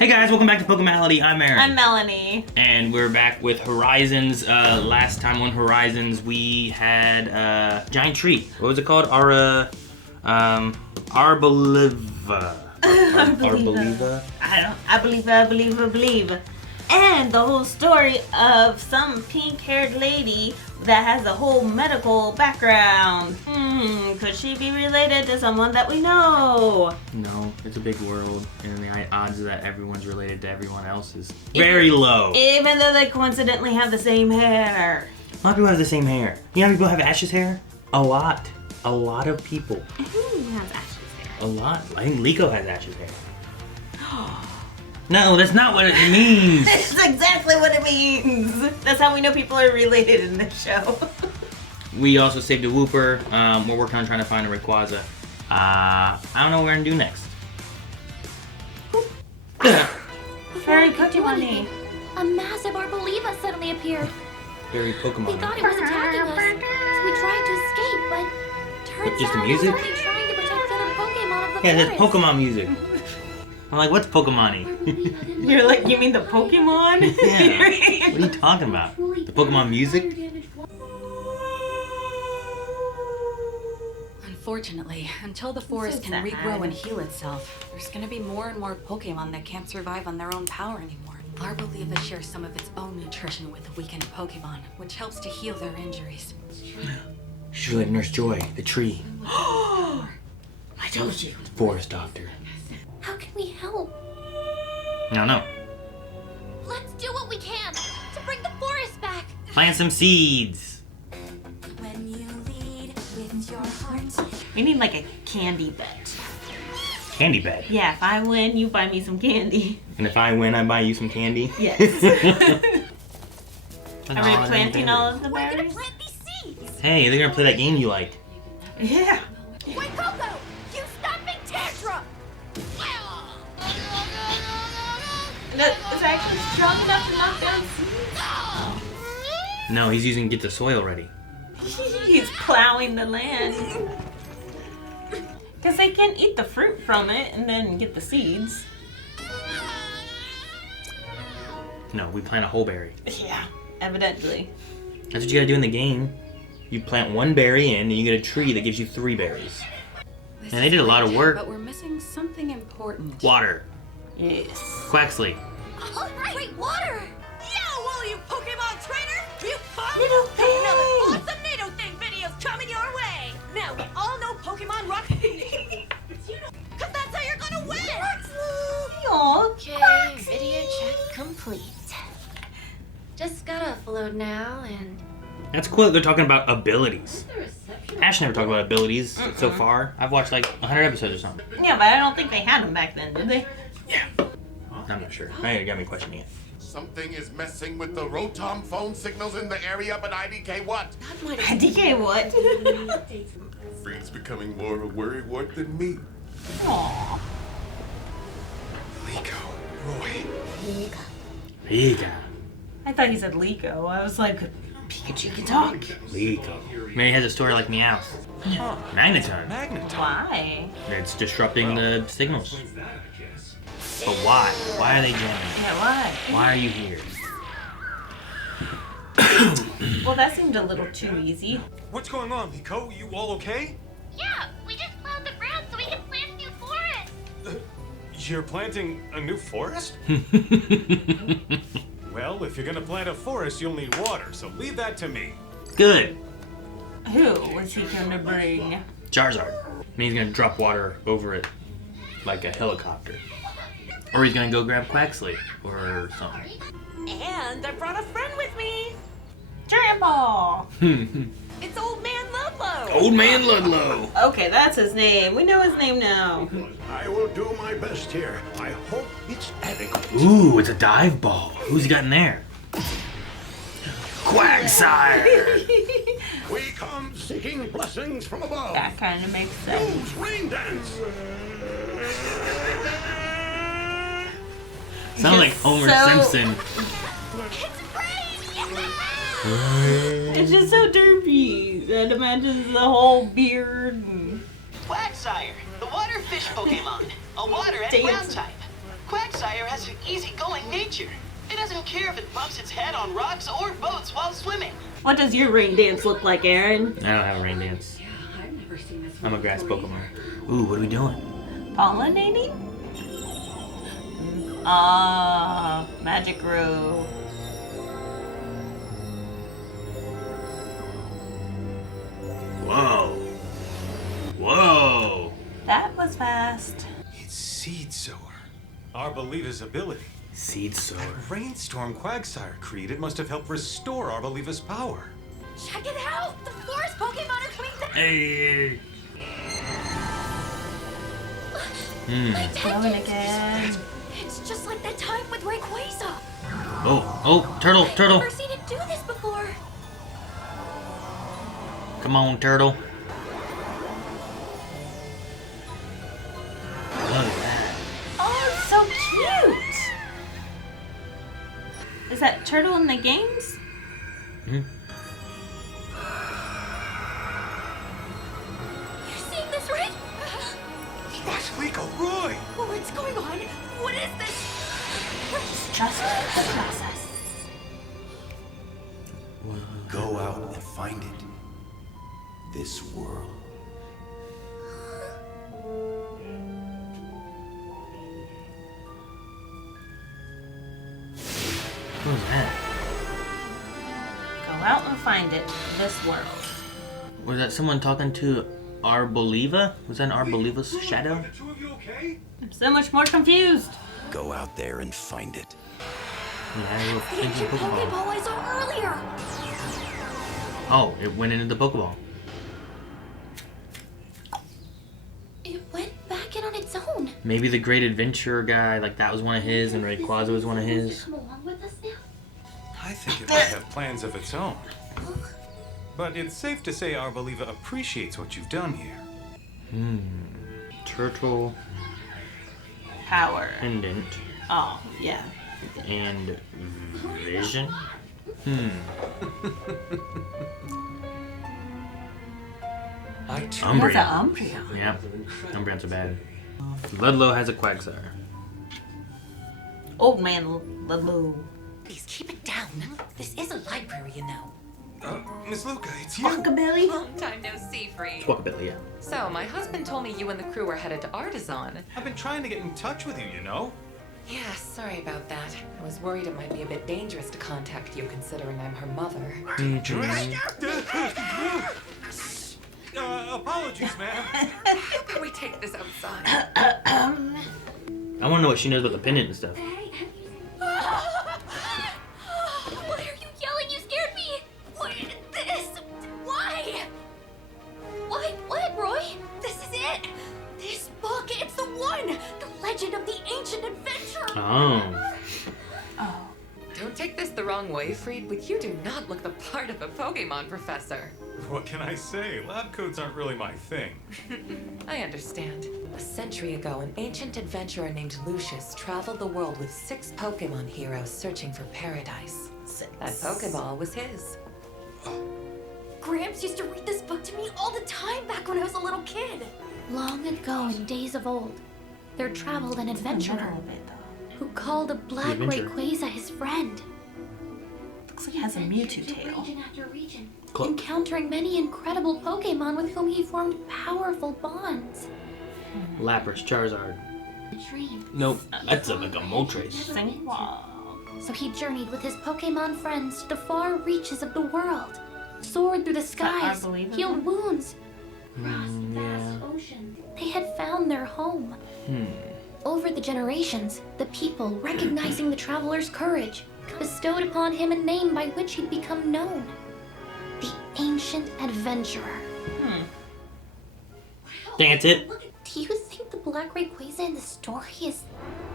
Hey guys, welcome back to Pokemality. I'm Aaron. I'm Melanie. And we're back with Horizons. Last time on Horizons, we had a giant tree. What was it called? Arboliva. Arboliva? I believe. And the whole story of some pink-haired lady that has a whole medical background. Could she be related to someone that we know? No, it's a big world, and the odds that everyone's related to everyone else is very low. Even though they coincidentally have the same hair. A lot of people have the same hair. You know how many people have Ash's hair? A lot. A lot of people. Who has Ash's hair? A lot. I think Liko has Ash's hair. No, that's not what it means. That's exactly what it means. That's how we know people are related in this show. We also saved a Wooper. We're working on trying to find a Rayquaza. I don't know what we're gonna do next. Very Pokemon-y. A massive Arboliva suddenly appeared. Very Pokemon. We thought it was attacking us, so we tried to escape, but turns just the out music? it was only trying to protect the other Pokemon of the Yeah, forest. that's Pokemon music. I'm like, what's Pokemon-y? You're like, you mean the Pokemon? Yeah. What are you talking about? The Pokemon music? Unfortunately, until the forest can regrow and heal itself, there's gonna be more and more Pokemon that can't survive on their own power anymore. Arboliva shares some of its own nutrition with the weakened Pokemon, which helps to heal their injuries. She's like Nurse Joy, the tree. I told you. Forest doctor. How can we help? I don't know. Let's do what we can to bring the forest back. Plant some seeds. When you lead with your heart. We need like a candy bet. Candy bed. Yeah, if I win, you buy me some candy. And if I win, I buy you some candy? Yes. Are we planting all of the We're gonna berries? plant these seeds. Hey, they're gonna play that game you like. Yeah. Wait, Coco! You stop being tantrum! It's actually strong enough to knock down seeds. No, he's using get the soil ready. He's plowing the land. Because they can eat the fruit from it and then get the seeds. No, we plant a whole berry. Yeah, evidently. That's what you gotta do in the game. You plant one berry in, and you get a tree that gives you 3 berries. This And they is did a lot of great, work. but we're missing something important. Water. Yes. Quaxley. All right, wait, water! Yo, all you Pokemon trainers! You fun? Little Another thing. awesome Nato Thing videos coming your way! Now we all know Pokemon rock. Cause that's how you're gonna win! Aw, Okay, video check complete. Just gotta upload now and... That's cool that they're talking about abilities. Ash never talked about abilities so far. I've watched like 100 episodes or something. Yeah, but I don't think they had them back then, did they? Yeah. I'm not sure. Now you got me questioning it. Something is messing with the Rotom phone signals in the area, but IDK what? DK what? Freed's becoming more of a worrywart than me. Aww. Liko, Roy. Liga. I thought he said Liko. I was like, Pikachu can talk. Liga. Maybe he has a story like Meowth. Magneton. Why? It's disrupting the signals. But why? Why are they jamming? Yeah, why? Why are you here? Well, that seemed a little too easy. What's going on, Liko? You all okay? Yeah, we just plowed the ground so we can plant new forest. You're planting a new forest? Well, if you're gonna plant a forest, you'll need water, so leave that to me. Good. Who was he gonna bring? Charizard. And he's gonna drop water over it like a helicopter. Or he's gonna go grab Quaxley or something. And I brought a friend with me! Grandpa! It's Old Man Ludlow! Old Man Ludlow. Okay, that's his name. We know his name now. I will do my best here. I hope it's adequate. Ooh, it's a dive ball. Who's he got in there? Quagsire. We come seeking blessings from above. That kind of makes sense. Use rain dance. Sounds like Homer So- Simpson. It's just so derpy. That imagines the whole beard and Quagsire, the water fish Pokemon. A water and Dance. ground type. Quagsire has an easygoing nature. It doesn't care if it bumps its head on rocks or boats while swimming. What does your rain dance look like, Aaron? I don't have a rain dance. Yeah, I've never seen this I'm a one grass before Pokemon. either. Ooh, what are we doing? Pollinating? Ah, magic room. Whoa. Whoa. That was fast. It's Seed Sower. Arboliva's ability. Seed Sower. That rainstorm Quagsire created must have helped restore Arboliva's power. Check it out! The forest Pokemon are coming back! Hey. My Going pendant! again. It's just like that time with Rayquaza! Oh, turtle, I've turtle. never seen it do this before! Come on, turtle. Look at that. Oh, it's so cute. Is that turtle in the games? Hmm? You're seeing this, right? Rico, Roy! What's going on? What is this? Trust the process. Go out and find it. This world. Who's that? Go out and find it. This world. Was that someone talking to Arboliva? Was that an Arboliva's shadow? Are the two of you okay? I'm so much more confused. Go out there and find it. Yeah, a little The thinking ancient Pokeball. Pokeball I saw earlier! Oh, it went into the Pokeball. It went back in on its own. Maybe the Great Adventurer guy, like that was one of his, and Rayquaza was one of his. Come along with us now? I think it might have plans of its own. But it's safe to say Arboliva appreciates what you've done here. Turtle Power. pendant Oh, yeah. and vision. I too Umbreon. Umbreon. Yeah, Umbreons are bad. Ludlow has a Quagsire. Old man Labu. Please keep it down. This is a library, you know. Miss Luca, it's you. Rockabilly. Long time no see, Free. Swakabilly, yeah. So, my husband told me you and the crew were headed to Artisan. I've been trying to get in touch with you, you know? Yeah, sorry about that. I was worried it might be a bit dangerous to contact you, considering I'm her mother. Apologies, ma'am. How can we take this outside? I want to know what she knows about the pendant and stuff. Why are you yelling? You scared me! What is this? Why? What, Roy? This is it! This book, it's the one! The Legend of the Ancient Adventurer! Oh. Oh. Don't take this the wrong way, Freed, but you do not look the part of a Pokemon professor. What can I say? Lab coats aren't really my thing. I understand. A century ago, an ancient adventurer named Lucius traveled the world with 6 Pokemon heroes searching for paradise. That Pokeball was his. Gramps used to read this book to me all the time back when I was a little kid. Long ago, in days of old, there traveled an adventurer who called a black adventurer. Rayquaza his friend. Looks like it has a Mewtwo tail. Region after region, Cool. encountering many incredible Pokemon with whom he formed powerful bonds. Lapras, Charizard. Dream. Nope, that's like a Moltres. Singwall. So he journeyed with his Pokemon friends to the far reaches of the world, soared through the skies, unbelievable? healed wounds, crossed vast Yeah. oceans. They had found their home. Over the generations, the people, recognizing the traveler's courage, bestowed upon him a name by which he'd become known. The Ancient Adventurer. That's it. Do you think the Black Rayquaza in the story is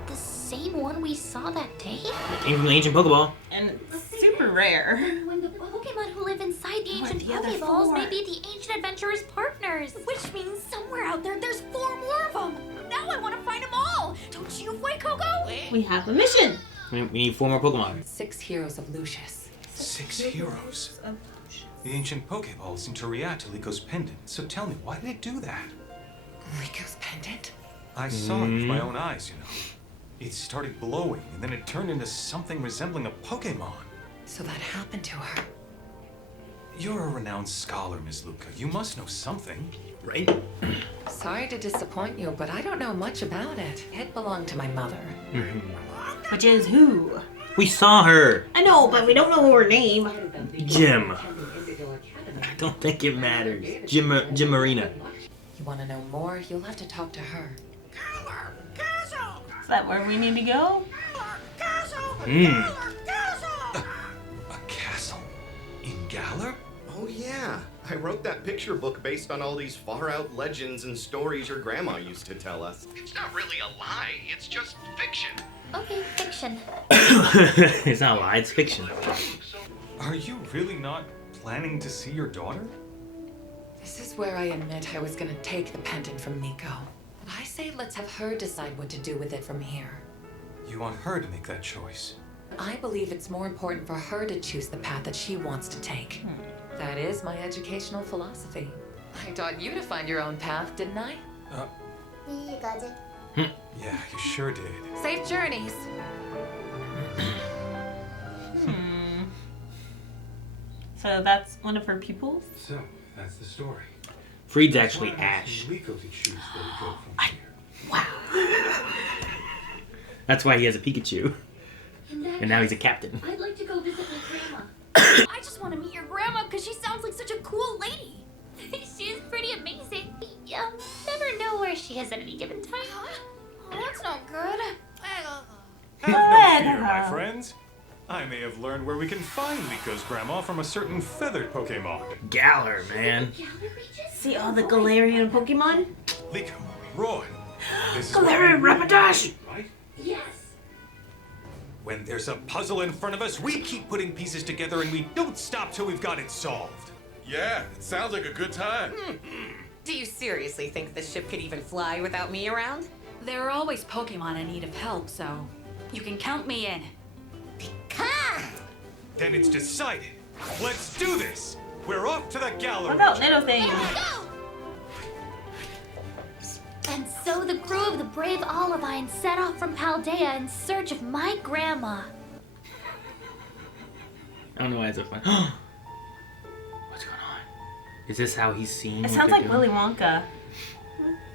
the same one we saw that day? It came from the ancient Pokeball. And it's super rare. When the Pokemon who live inside the Who are ancient the other Pokeballs 4? may be the Ancient Adventurer's partners. Which means somewhere out there's 4 more of them. Now I want to find them all. Don't you, Fuecoco? We have a mission. We need 4 more Pokemon. 6 heroes of Lucius. 6 heroes. The ancient Pokeball seemed to react to Lico's pendant, so tell me, why did it do that? Rico's pendant? I saw it with my own eyes, you know. It started glowing, and then it turned into something resembling a Pokemon. So that happened to her. You're a renowned scholar, Miss Luca. You must know something. Right? Sorry to disappoint you, but I don't know much about it. It belonged to my mother. Which is who? We saw her. I know, but we don't know her name. Jim. I don't think it matters. Jim Marina. You want to know more? You'll have to talk to her. Is that where we need to go? A castle? In Galar? Oh yeah, I wrote that picture book based on all these far-out legends and stories your grandma used to tell us. It's not really a lie, it's just fiction. Okay, fiction. It's not a lie, it's fiction. Are you really not planning to see your daughter? This is where I admit I was gonna take the pendant from Nico. But I say let's have her decide what to do with it from here. You want her to make that choice? I believe it's more important for her to choose the path that she wants to take. That is my educational philosophy. I taught you to find your own path, didn't I? Yeah, you sure did. Safe journeys. So that's one of her pupils? So, that's the story. Freed's actually Ash. Liko to choose where to go from here. Wow. That's why he has a Pikachu. And now he's a captain. I'd like to go visit my grandma. I just want to meet your grandma because she sounds like such a cool lady. She is pretty amazing. Never know where she is at any given time. Oh, that's not good. Have no fear, my friends. I may have learned where we can find Liko's grandma from a certain feathered Pokemon. Galar, man. See all the Galarian Pokemon? Liko, Roy, this is Galarian Rapidash! right? Yes. When there's a puzzle in front of us, we keep putting pieces together and we don't stop till we've got it solved. Yeah, it sounds like a good time. Do you seriously think the ship could even fly without me around? There are always Pokemon in need of help, so you can count me in. Then it's decided. Let's do this. We're off to the gallery. What about little things? Go! And so the crew of the brave Olivine set off from Paldea in search of my grandma. I don't know why it's so fun. What's going on? Is this how he's seen? It what sounds they're like doing? Willy Wonka.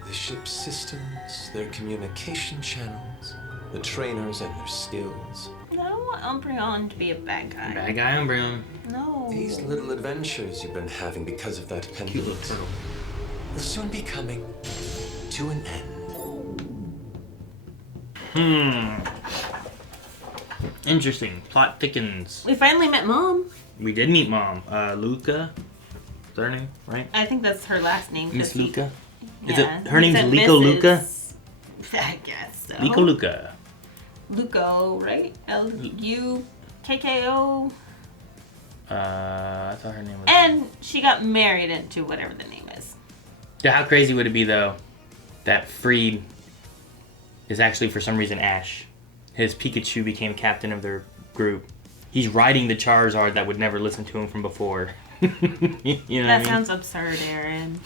The ship's systems, their communication channels, the trainers and their skills. I don't want Umbreon to be a bad guy. Bad guy Umbreon. No. These little adventures you've been having because of that Cute pendant little turtle. will soon be coming to an end. Interesting. Plot thickens. We finally met Mom. We did meet Mom. Luca. Is that her name, right? I think that's her last name. Miss 'cause he- Luca? Is Yeah, it her he name's said Liko Mrs. Luca? I guess so. Liko Luca. Luco, right? L-U-K-K-O. I thought her name was. And she got married into whatever the name is. Yeah, how crazy would it be though that Freed is actually for some reason Ash? His Pikachu became captain of their group. He's riding the Charizard that would never listen to him from before. You know what I That mean? sounds absurd, Aaron.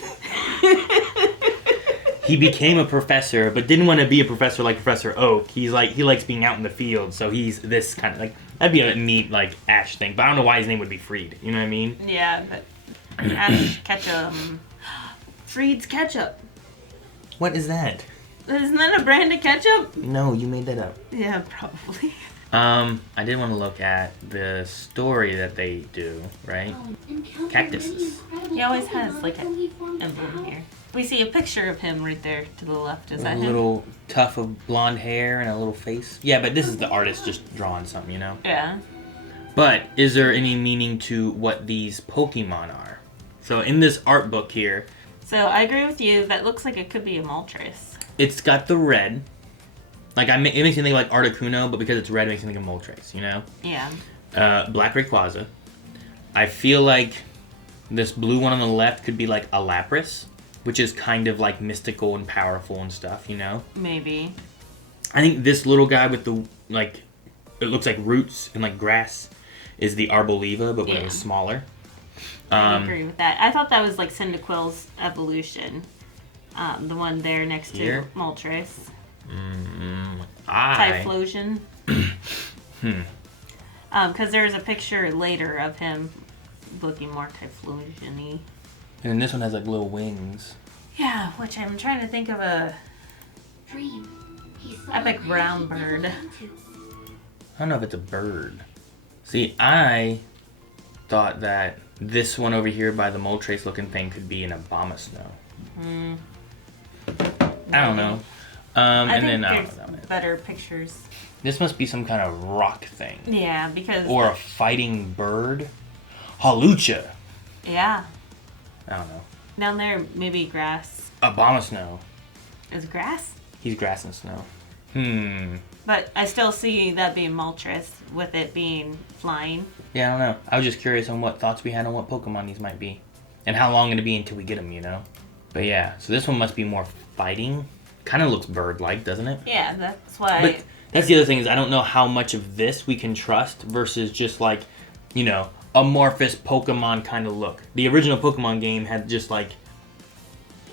He became a professor, but didn't want to be a professor like Professor Oak. He likes being out in the field, so he's this kind of like that'd be a neat like Ash thing. But I don't know why his name would be Freed. You know what I mean? Yeah, but Ash Ketchum. Freed's Ketchup. What is that? Isn't that a brand of ketchup? No, you made that up. Yeah, probably. I did want to look at the story that they do, right? Cactuses. He always has like an emblem here. We see a picture of him right there to the left. Is that A him? little tuft of blonde hair and a little face. Yeah, but this is the artist just drawing something, you know? Yeah. But is there any meaning to what these Pokemon are? So in this art book here, So I agree with you. That looks like it could be a Moltres. it's got the red. Like, it makes me think like Articuno, but because it's red, it makes me think of Moltres, you know? Yeah. Black Rayquaza. I feel like this blue one on the left could be like a Lapras, which is kind of like mystical and powerful and stuff, you know? Maybe. I think this little guy with the, like, it looks like roots and like grass is the Arboliva, but when it was smaller. I agree with that. I thought that was like Cyndaquil's evolution. The one there next to Here? Moltres. Typhlosion. Because there's a picture later of him looking more Typhlosion-y. And then this one has like little wings. Yeah, which I'm trying to think of a Dream. He saw epic land brown he'd never bird. been to. I don't know if it's a bird. See, I thought that this one over here by the Moltres looking thing could be an Abomasnow. I don't know. I and think then I there's don't know. better pictures. This must be some kind of rock thing. Yeah, because... Or a fighting bird. Hawlucha. Yeah. I don't know. Down there, maybe grass. Abomasnow. Is grass? He's grass and snow. But I still see that being Moltres with it being flying. Yeah, I don't know. I was just curious on what thoughts we had on what Pokemon these might be. And how long it'll be until we get them, you know? But yeah, so this one must be more fighting. Kind of looks bird-like, doesn't it? Yeah, that's why... But that's the other thing is I don't know how much of this we can trust versus just like, you know, amorphous Pokemon kind of look. The original Pokemon game had just like,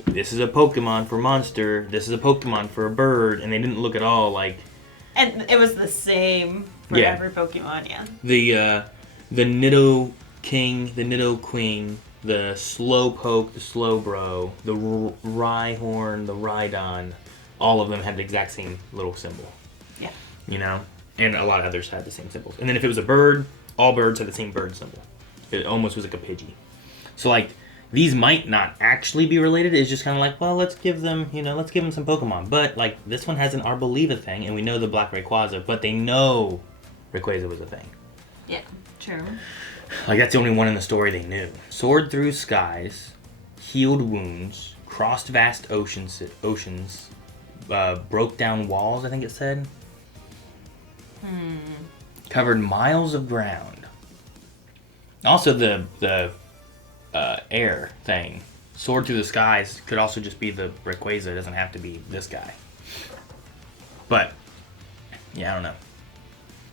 this is a Pokemon for monster, this is a Pokemon for a bird, and they didn't look at all like... And it was the same for every Pokemon, yeah. The Nido King, the Nido Queen, the Slowpoke, the Slowbro, the Rhyhorn, the Rhydon, all of them had the exact same little symbol. Yeah. You know? And a lot of others had the same symbols. And then if it was a bird, all birds had the same bird symbol. It almost was like a Pidgey. So like, these might not actually be related. It's just kind of like, well, let's give them some Pokemon. But like, this one has an Arboliva thing, and we know the Black Rayquaza, but they know Rayquaza was a thing. Yeah, true. Like, that's the only one in the story they knew. Soared through skies, healed wounds, crossed vast oceans, broke down walls, I think it said. Covered miles of ground. Also, the air thing. Soared through the skies could also just be the Rayquaza. It doesn't have to be this guy. But, yeah, I don't know.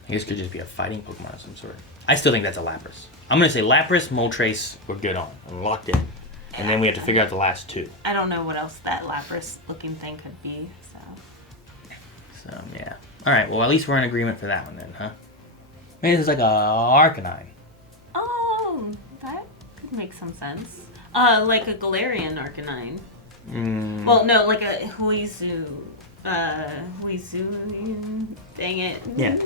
I guess it could just be a fighting Pokemon of some sort. I still think that's a Lapras. I'm going to say Lapras, Moltres, we're good on. I'm locked in. And then we have to figure out the last two. I don't know what else that Lapras looking thing could be, So, yeah. Alright, well, at least we're in agreement for that one then, huh? Maybe this is like a Arcanine. Oh, that could make some sense. Like a Galarian Arcanine. Well, no, like a Huizu. Huizuian. Dang it. Yeah.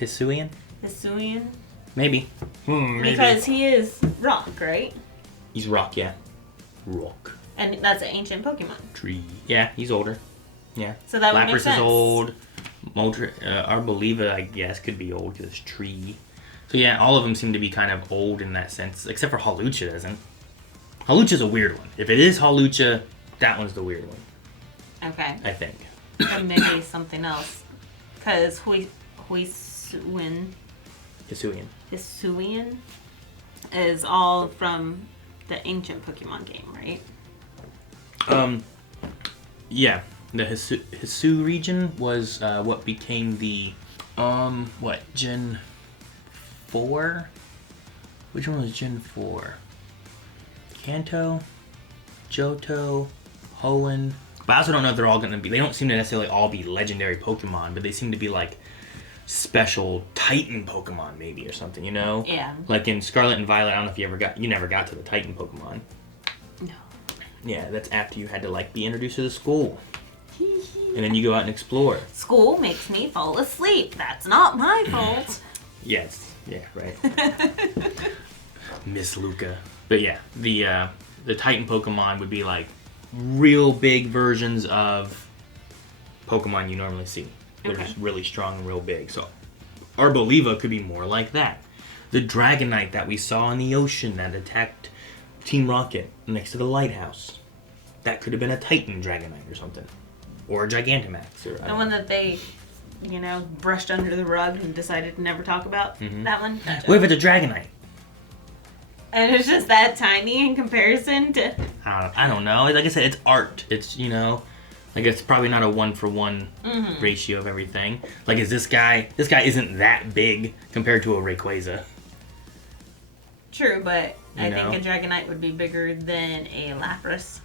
Hisuian? Hisuian. Maybe. Maybe. Because he is rock, right? He's rock, yeah. Rock. And that's an ancient Pokemon. Tree. Yeah, he's older. Yeah. So that would Lapras make sense. is old. Arboliva, I guess, could be old because it's tree. So yeah, all of them seem to be kind of old in that sense, except for Hawlucha doesn't. Hawlucha's a weird one. If it is Hawlucha, that one's the weird one. Okay. I think. And maybe something else. Because Hisuian is all from the ancient Pokemon game, right? Yeah. The Hisu region was what became the Gen 4? Which one was Gen 4? Kanto, Johto, Hoenn. But I also don't know if they're all going to be... They don't seem to necessarily all be legendary Pokemon, but they seem to be like special Titan Pokemon maybe or something, you know? Yeah. Like in Scarlet and Violet, I don't know if you never got to the Titan Pokemon. No. Yeah, that's after you had to like be introduced to the school. And then you go out and explore. School makes me fall asleep. That's not my fault. Yes. Yeah, right. Miss Luca. But yeah, the Titan Pokemon would be like real big versions of Pokemon you normally see. They're just really strong and real big. So Arboliva could be more like that. The Dragonite that we saw in the ocean that attacked Team Rocket next to the lighthouse. That could have been a Titan Dragonite or something. Or a Gigantamax. Or, the one that they, brushed under the rug and decided to never talk about. Mm-hmm. That one? Gotcha. What if it's a Dragonite? And it's just that tiny in comparison to... I don't know. Like I said, it's art. It's, like it's probably not a 1-for-1 ratio of everything. Like, is this guy isn't that big compared to a Rayquaza. True, but I think a Dragonite would be bigger than a Lapras.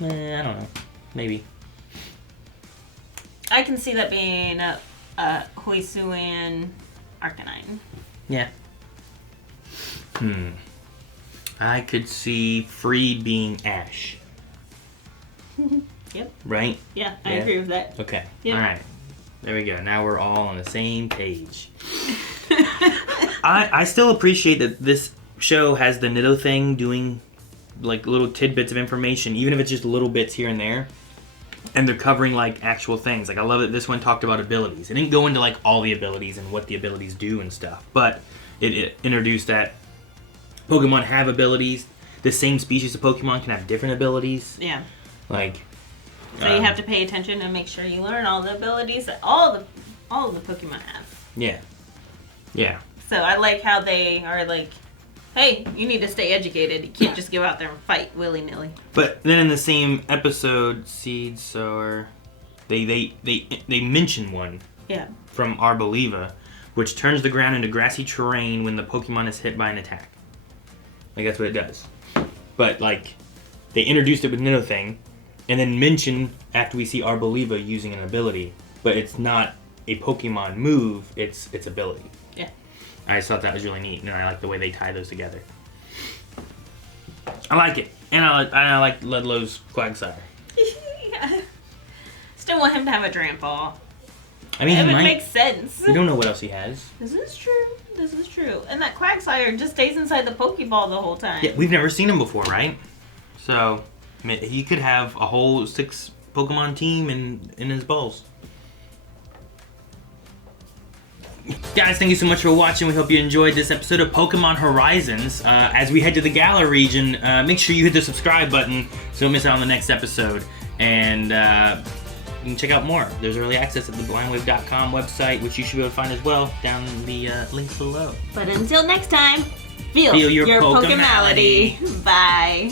I don't know. Maybe. I can see that being Hoisuan Arcanine. Yeah. I could see Freed being Ash. Yep. Right? Yeah, I agree with that. Okay. Yep. All right. There we go. Now we're all on the same page. I still appreciate that this show has the Nitto thing doing like little tidbits of information, even if it's just little bits here and there. And they're covering like actual things. Like I love that this one talked about abilities. It didn't go into like all the abilities and what the abilities do and stuff, but it introduced that Pokemon have abilities. The same species of Pokemon can have different abilities. Yeah. Like. So you have to pay attention and make sure you learn all the abilities that all the Pokemon have. Yeah. Yeah. So I like how they are like, hey, you need to stay educated. You can't just go out there and fight willy-nilly. But then in the same episode, Seed Sower, they mention one. Yeah. From Arboliva, which turns the ground into grassy terrain when the Pokemon is hit by an attack. Like that's what it does. But like, they introduced it with Nidothing, and then mention after we see Arboliva using an ability, but it's not a Pokemon move, it's its ability. Yeah. I just thought that was really neat, and I like the way they tie those together. I like it. And I like Ludlow's Quagsire. Yeah. Still want him to have a Drampa. I mean, it he would might. make sense. You don't know what else he has. This is true. This is true. And that Quagsire just stays inside the Pokeball the whole time. Yeah, we've never seen him before, right? So, I mean, he could have a whole 6 Pokemon team in his balls. Guys, thank you so much for watching. We hope you enjoyed this episode of Pokemon Horizons. As we head to the Galar region, make sure you hit the subscribe button so you don't miss out on the next episode. And you can check out more. There's early access at the blindwave.com website, which you should be able to find as well down in the links below. But until next time, feel your Pokemality. Pokemality. Bye.